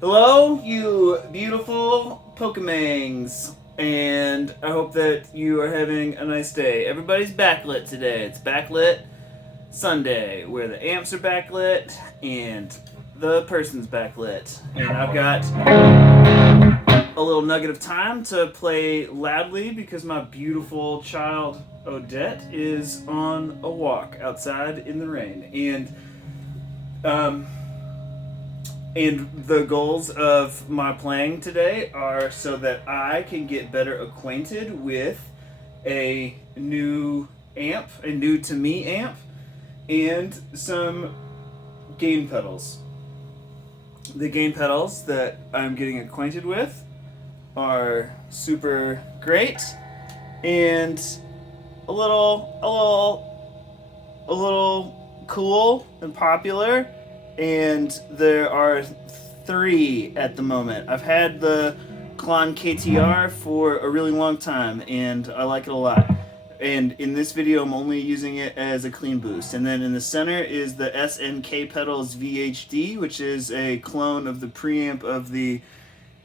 Hello, you beautiful Pokemongs, and I hope that you are having a nice day. Everybody's backlit today. It's backlit Sunday, where the amps are backlit and the person's backlit. And I've got a little nugget of time to play loudly because my beautiful child Odette is on a walk outside in the rain. And the goals of my playing today are so that I can get better acquainted with a new amp, a new to me amp, and some gain pedals. The gain pedals that I'm getting acquainted with are super great and a little cool and popular. And there are 3 at the moment. I've had the Klon KTR for a really long time, and I like it a lot. And in this video, I'm only using it as a clean boost. And then in the center is the SnK Pedals VHD, which is a clone of the preamp of the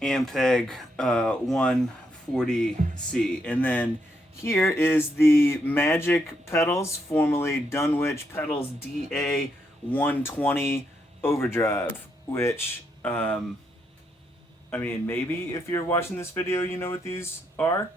Ampeg 140C. And then here is the Magic Pedals, formerly Dunwich Pedals DA120 Overdrive, which, I mean, maybe if you're watching this video, you know what these are.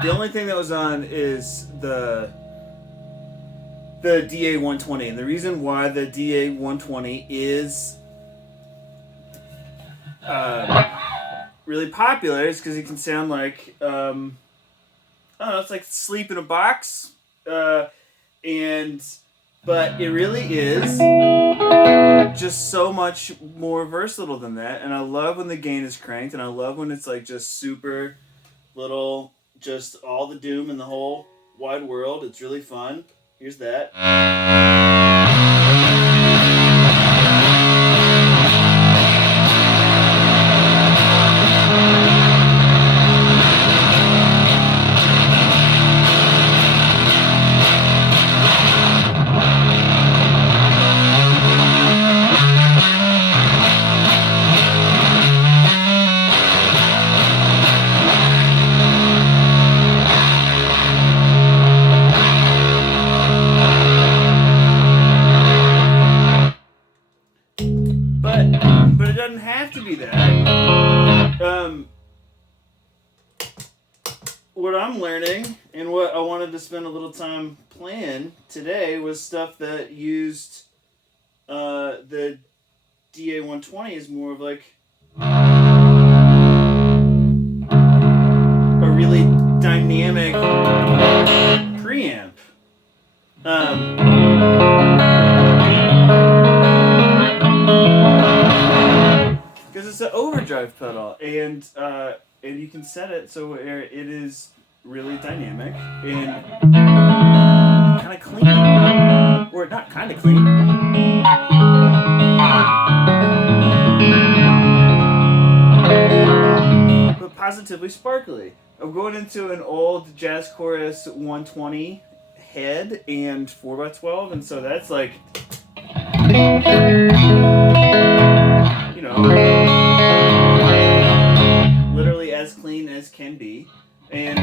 The only thing that was on is the DA120, and the reason why the DA120 is really popular is because it can sound like I don't know, it's like sleep in a box, but it really is just so much more versatile than that. And I love when the gain is cranked, and I love when it's like just super little. Just all the doom in the whole wide world. It's really fun. Here's that. But it doesn't have to be that. What I'm learning And what I wanted to spend a little time playing today was stuff that used the DA120 is more of like a really dynamic preamp. Because it's an overdrive pedal, and you can set it so it is really dynamic and kind of clean, or not kind of clean. But positively sparkly. I'm going into an old Jazz Chorus 120 head and 4x12, and so that's like, you know, literally as clean as can be. And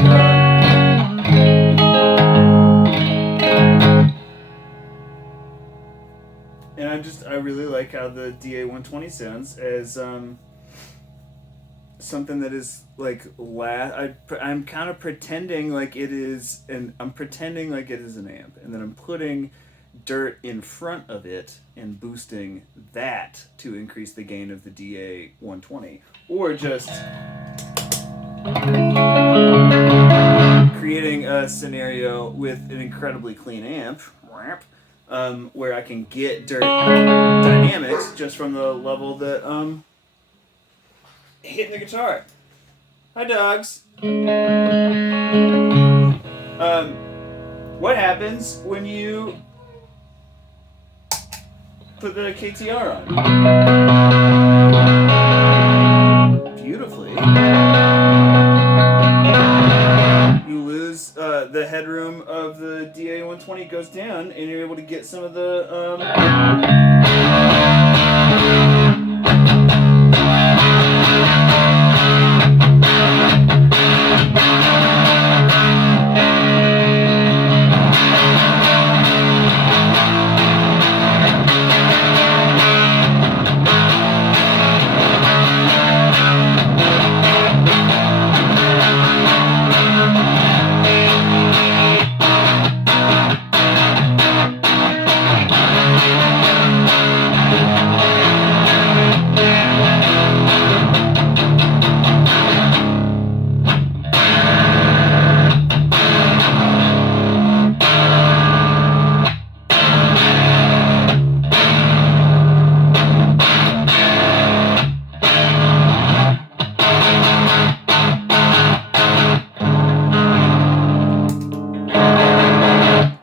I really like how the DA120 sounds as something that is like I'm kind of pretending like it is, and I'm pretending like it is an amp, and then I'm putting dirt in front of it and boosting that to increase the gain of the DA120, or just creating a scenario with an incredibly clean amp where I can get dirt dynamics just from the level that hitting the guitar. Hi, dogs. What happens when you put the KTR on? Beautifully. You lose the headroom of the DA120 goes down, and you're able to get some of the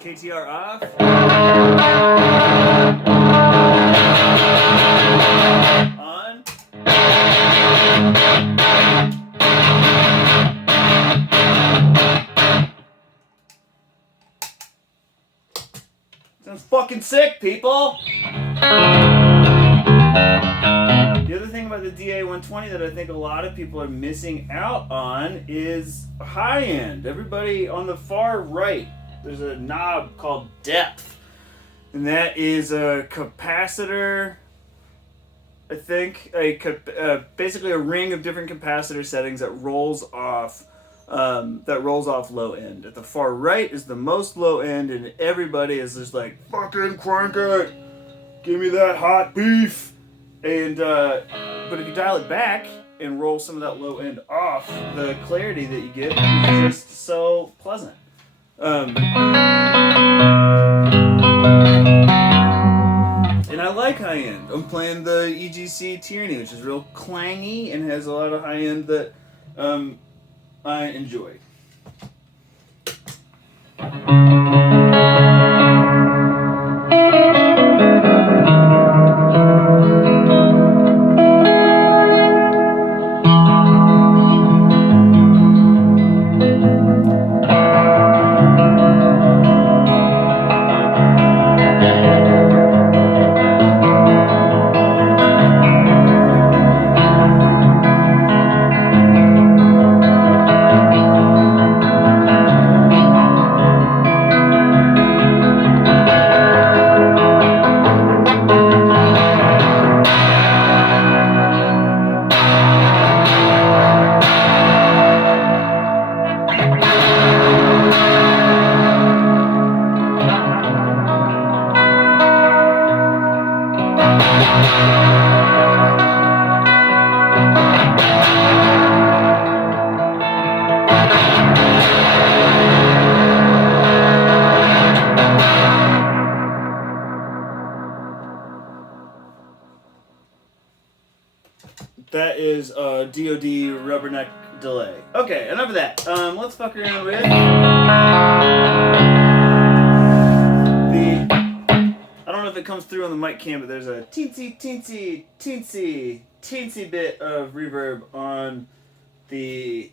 KTR off. On. Sounds fucking sick, people! The other thing about the DA120 that I think a lot of people are missing out on is high end. Everybody on the far right, there's a knob called depth, and that is a capacitor, I think, basically a ring of different capacitor settings that rolls off low end. At the far right is the most low end, and everybody is just like, fucking crank it, give me that hot beef. And but if you dial it back and roll some of that low end off, the clarity that you get is just so pleasant. And I like high end. I'm playing the EGC Tyranny, which is real clangy and has a lot of high end that I enjoy. is a DoD rubberneck delay. Okay, enough of that. Let's fuck around with I don't know if it comes through on the mic cam, but there's a teensy bit of reverb on the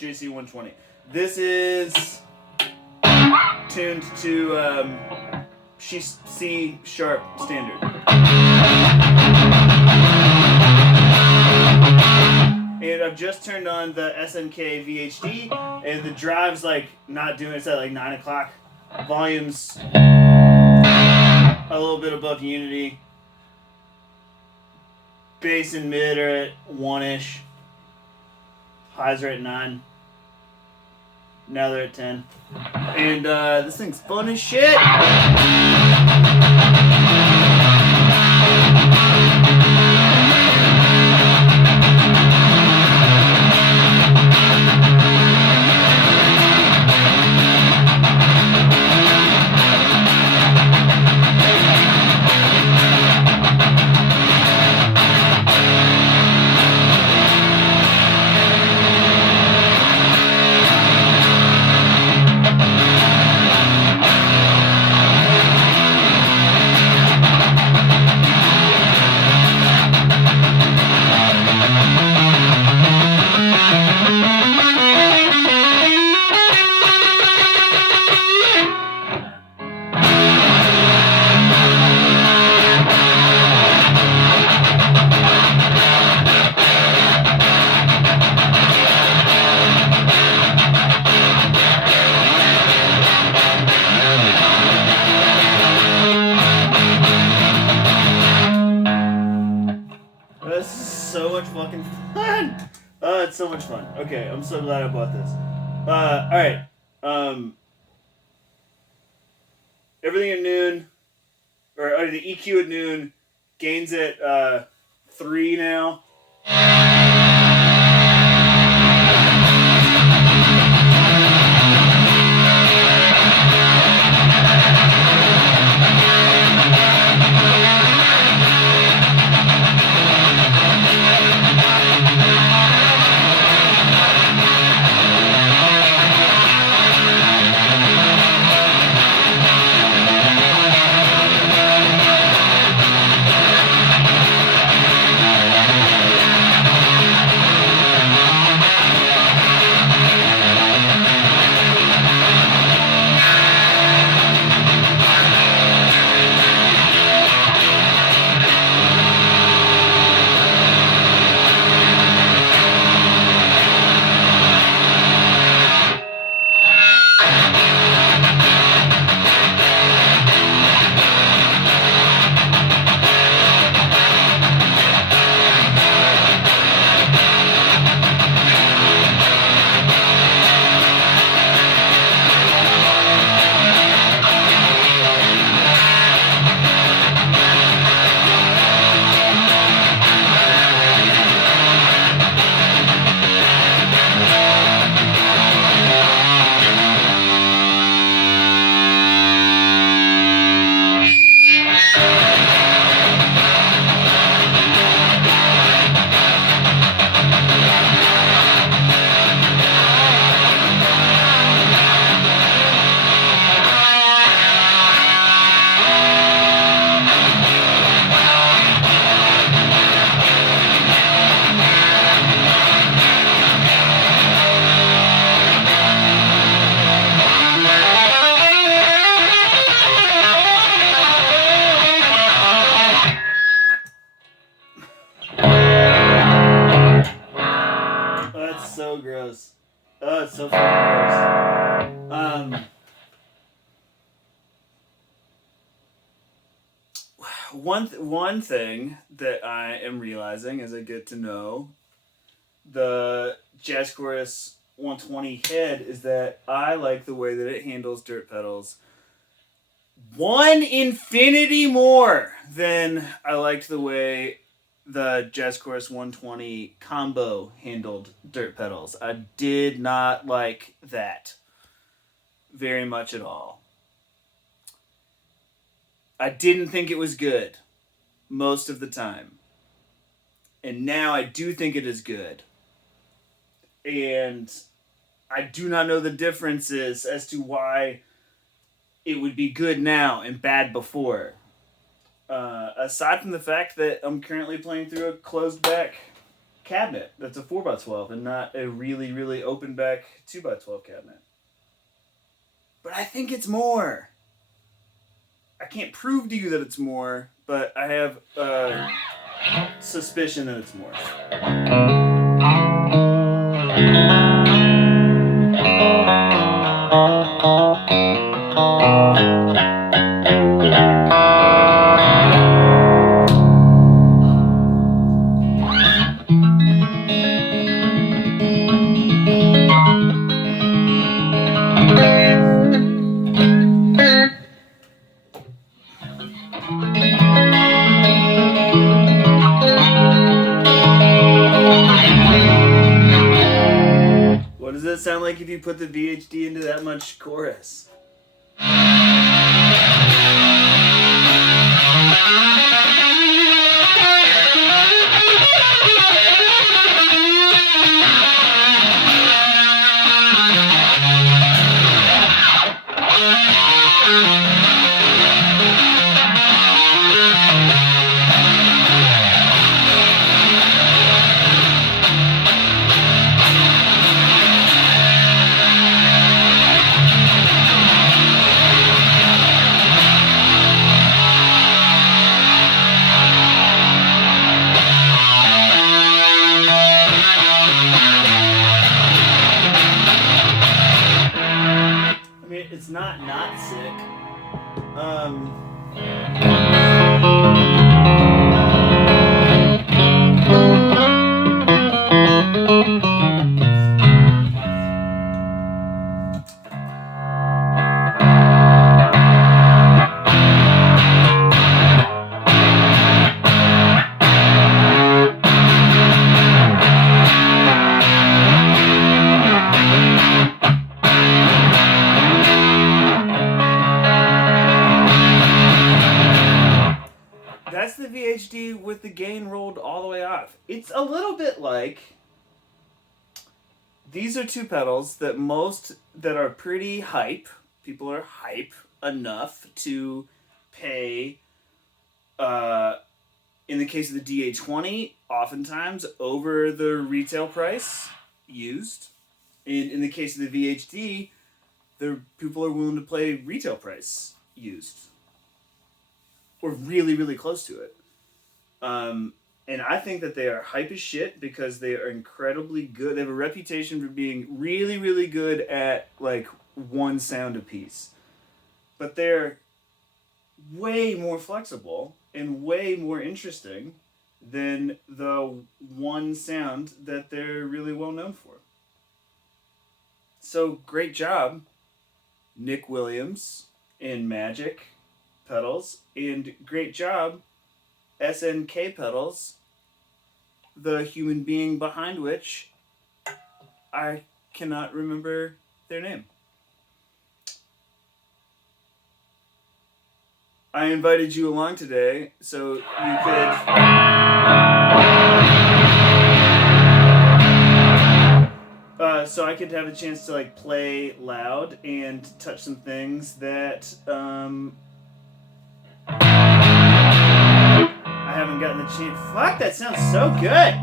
JC120. This is tuned to C sharp standard. And I've just turned on the SnK VHD, and the drive's like not doing it. It's at like 9 o'clock. Volume's a little bit above unity. Bass and mid are at 1-ish. Highs are at 9. Now they're at 10. And this thing's fun as shit. Fucking fun. It's so much fun. Okay, I'm so glad I bought this. Alright. Everything at noon, or the EQ at noon, gains at 3 now. So gross. Oh, it's so fucking gross. One thing that I am realizing as I get to know the Jazz Chorus 120 head is that I like the way that it handles dirt pedals one infinity more than I liked the way the Jazz Chorus 120 combo handled dirt pedals. I did not like that very much at all. I didn't think it was good most of the time. And now I do think it is good. And I do not know the differences as to why it would be good now and bad before. Aside from the fact that I'm currently playing through a closed back cabinet that's a 4x12 and not a really, really open back 2x12 cabinet. But I think it's more. I can't prove to you that it's more, but I have a suspicion that it's more. What does it sound like if you put the VHD into that much chorus? It's not sick. That's the VHD with the gain rolled all the way off. It's a little bit like, these are two pedals that are pretty hype. People are hype enough to pay, in the case of the DA120, oftentimes over the retail price used. And in the case of the VHD, people are willing to pay retail price used. Or really, really close to it. And I think that they are hype as shit because they are incredibly good. They have a reputation for being really, really good at, like, one sound apiece. But they're way more flexible and way more interesting than the one sound that they're really well known for. So, great job, Nick Williams and Magic pedals, and great job, SnK pedals, the human being behind which I cannot remember their name. I invited you along today so you could so I could have a chance to like play loud and touch some things that I haven't gotten the chance. Fuck, that sounds so good.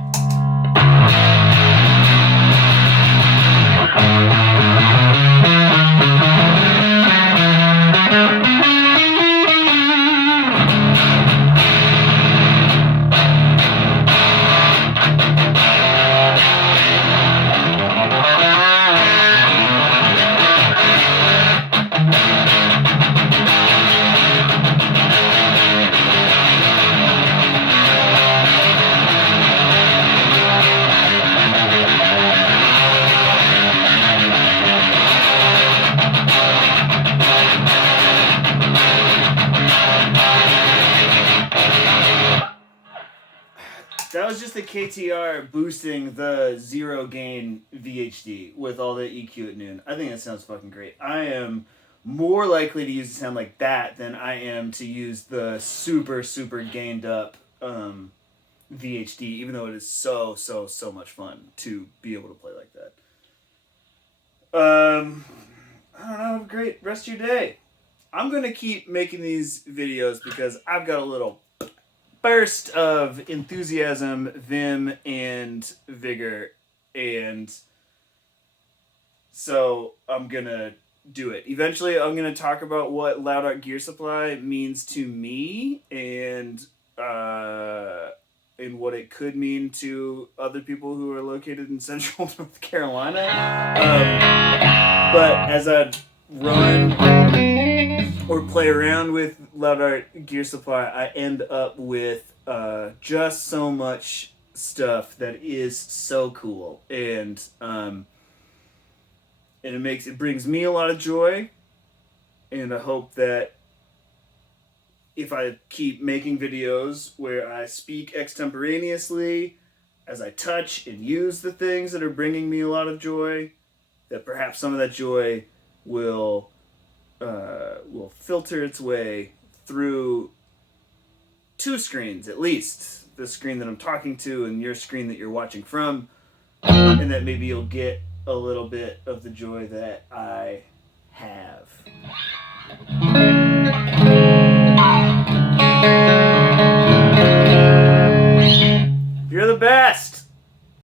That was just the KTR boosting the zero gain VHD with all the EQ at noon. I think that sounds fucking great. I am more likely to use a sound like that than I am to use the super, super gained up VHD, even though it is so, so, so much fun to be able to play like that. I don't know, have a great rest of your day. I'm going to keep making these videos because I've got a little burst of enthusiasm, vim, and vigor, and so I'm going to do it. Eventually, I'm going to talk about what Loud Art Gear Supply means to me, and what it could mean to other people who are located in Central North Carolina. But as I run or play around with Loud Art Gear Supply, I end up with just so much stuff that is so cool, and it brings me a lot of joy, and I hope that if I keep making videos where I speak extemporaneously as I touch and use the things that are bringing me a lot of joy, that perhaps some of that joy will filter its way through two screens, at least the screen that I'm talking to and your screen that you're watching from, and that maybe you'll get a little bit of the joy that I have.